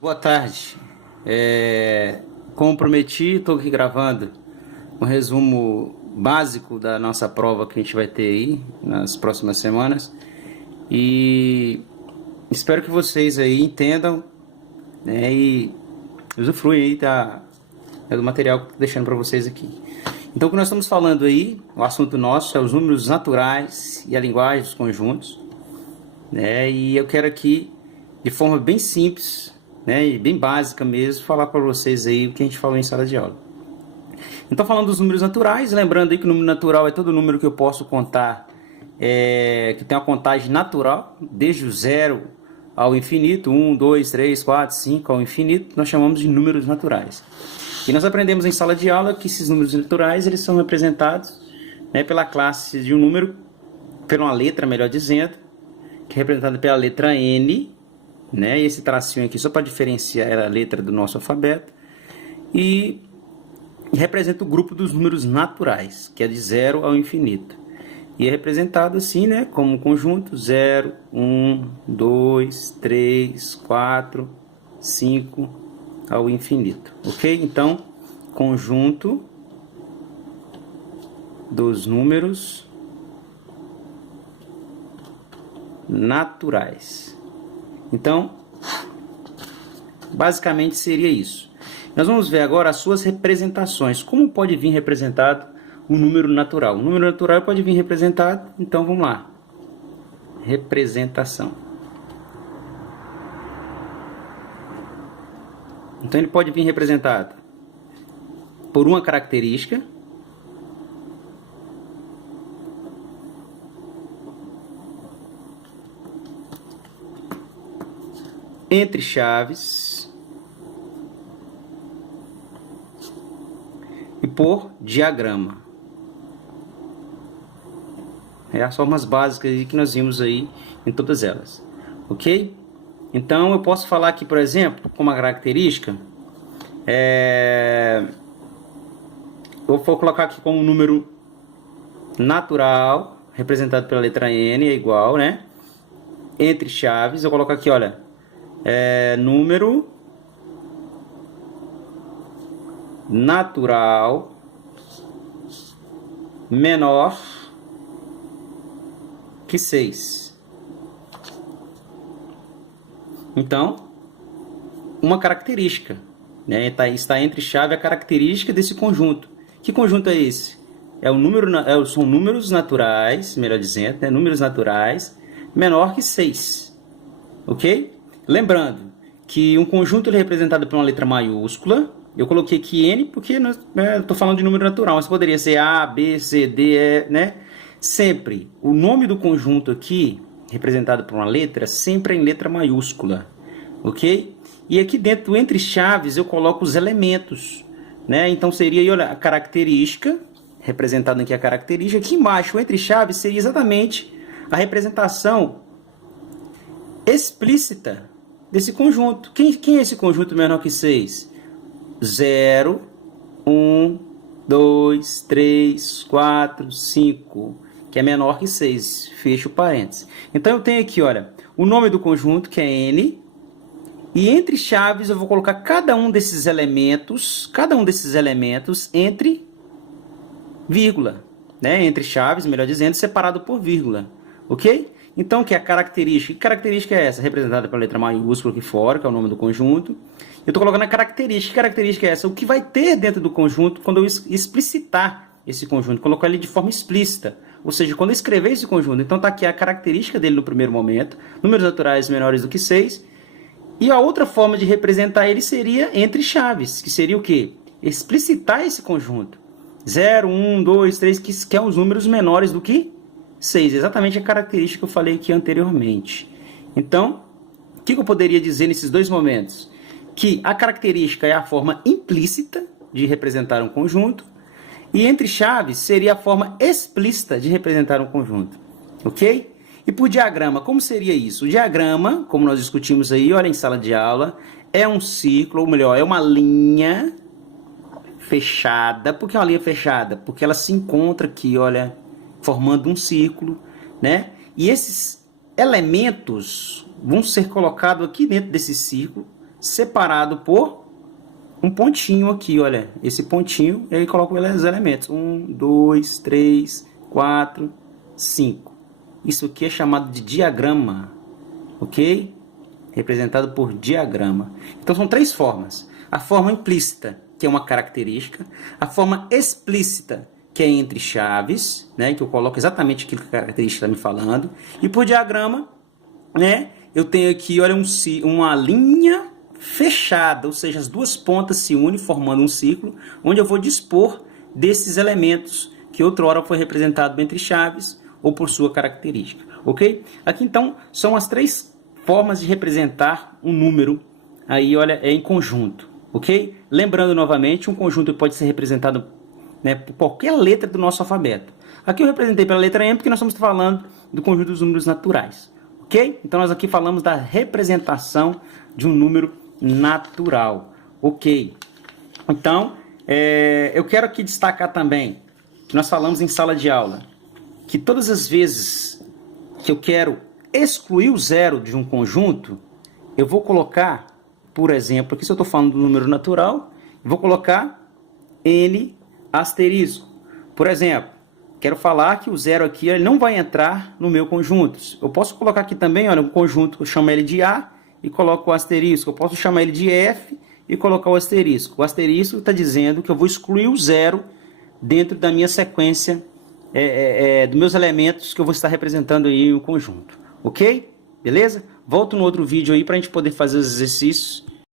Boa tarde. Como prometi, estou aqui gravando um resumo básico da nossa prova que a gente vai ter aí nas próximas semanas. E espero que vocês aí entendam, né, e usufruem aí do material que eu estou deixando para vocês aqui. Então, o que nós estamos falando aí, o assunto nosso é os números naturais e a linguagem dos conjuntos, né? E eu quero aqui, de forma bem simples, né, e bem básica mesmo, falar para vocês aí o que a gente falou em sala de aula. Então, falando dos números naturais, lembrando aí que o número natural é todo número que eu posso contar, que tem uma contagem natural, desde o zero ao infinito, 1, 2, 3, 4, 5 ao infinito, nós chamamos de números naturais. E nós aprendemos em sala de aula que esses números naturais eles são representados, né, pela classe de um número, por uma letra, melhor dizendo, que é representada pela letra N, né? E esse tracinho aqui só para diferenciar a letra do nosso alfabeto, e representa o grupo dos números naturais, que é de 0 ao infinito. E é representado assim, né, como um conjunto: 0, 1, 2, 3, 4, 5 ao infinito. Ok? Então, conjunto dos números naturais. Então, basicamente seria isso. Nós vamos ver agora as suas representações. Como pode vir representado o número natural? O número natural pode vir representado, então vamos lá. Representação. Então ele pode vir representado por uma característica, entre chaves e por diagrama. É as formas básicas que nós vimos aí em todas elas. Ok? Então eu posso falar aqui, por exemplo, como uma característica, eu vou colocar aqui como um número natural, representado pela letra N, é igual, né? Entre chaves, eu coloco aqui, olha, número natural menor que 6. Então, uma característica, né? Está entre chave a característica desse conjunto. Que conjunto é esse? São números naturais, melhor dizendo, né? Números naturais menor que 6. Ok? Lembrando que um conjunto ele é representado por uma letra maiúscula. Eu coloquei aqui N porque eu estou falando de número natural, mas poderia ser A, B, C, D, E, né? Sempre o nome do conjunto aqui, representado por uma letra, sempre é em letra maiúscula, ok? E aqui dentro, entre chaves, eu coloco os elementos, né? Então seria aí, olha, a característica, representada aqui a característica. Aqui embaixo, entre chaves, seria exatamente a representação explícita desse conjunto. Quem é esse conjunto menor que 6? 0, 1, 2, 3, 4, 5, que é menor que 6, fecho parênteses. Então eu tenho aqui, olha, o nome do conjunto, que é N, e entre chaves eu vou colocar cada um desses elementos entre vírgula, né? Entre chaves, melhor dizendo, separado por vírgula, ok? Então, que é a característica? Que característica é essa? Representada pela letra maiúscula aqui fora, que é o nome do conjunto. Eu estou colocando a característica. Que característica é essa? O que vai ter dentro do conjunto quando eu explicitar esse conjunto, colocar ele de forma explícita. Ou seja, quando eu escrever esse conjunto. Então, está aqui a característica dele no primeiro momento, números naturais menores do que 6. E a outra forma de representar ele seria entre chaves, que seria o quê? Explicitar esse conjunto. 0, 1, 2, 3, que é os números menores do que 6, exatamente a característica que eu falei aqui anteriormente. Então, o que eu poderia dizer nesses dois momentos? Que a característica é a forma implícita de representar um conjunto, e entre chaves seria a forma explícita de representar um conjunto. Ok? E por diagrama, como seria isso? O diagrama, como nós discutimos aí, olha, em sala de aula, é um círculo, ou melhor, é uma linha fechada. Por que uma linha fechada? Porque ela se encontra aqui, olha, formando um círculo, né? E esses elementos vão ser colocados aqui dentro desse círculo, separado por um pontinho aqui, olha, esse pontinho, e aí coloco os elementos, 1, 2, 3, 4, 5. Isso aqui é chamado de diagrama, ok? Representado por diagrama. Então são três formas. A forma implícita, que é uma característica, a forma explícita, que é entre chaves, né, que eu coloco exatamente aquilo que a característica está me falando, e por diagrama, né, eu tenho aqui, olha, uma linha fechada, ou seja, as duas pontas se unem formando um círculo, onde eu vou dispor desses elementos que outrora foi representado entre chaves ou por sua característica, ok? Aqui então são as três formas de representar um número, aí olha, é em conjunto, ok? Lembrando novamente, um conjunto pode ser representado, né, por qualquer letra do nosso alfabeto. Aqui eu representei pela letra M porque nós estamos falando do conjunto dos números naturais, ok? Então nós aqui falamos da representação de um número natural, ok? Então, eu quero aqui destacar também que nós falamos em sala de aula que todas as vezes que eu quero excluir o zero de um conjunto, eu vou colocar, por exemplo, aqui se eu estou falando do número natural, eu vou colocar N asterisco. Por exemplo, quero falar que o zero aqui ele não vai entrar no meu conjunto. Eu posso colocar aqui também, olha, um conjunto, eu chamo ele de A e coloco o asterisco. Eu posso chamar ele de F e colocar o asterisco. O asterisco está dizendo que eu vou excluir o zero dentro da minha sequência dos meus elementos que eu vou estar representando aí o conjunto. Ok? Beleza? Volto no outro vídeo aí para a gente poder fazer os exercícios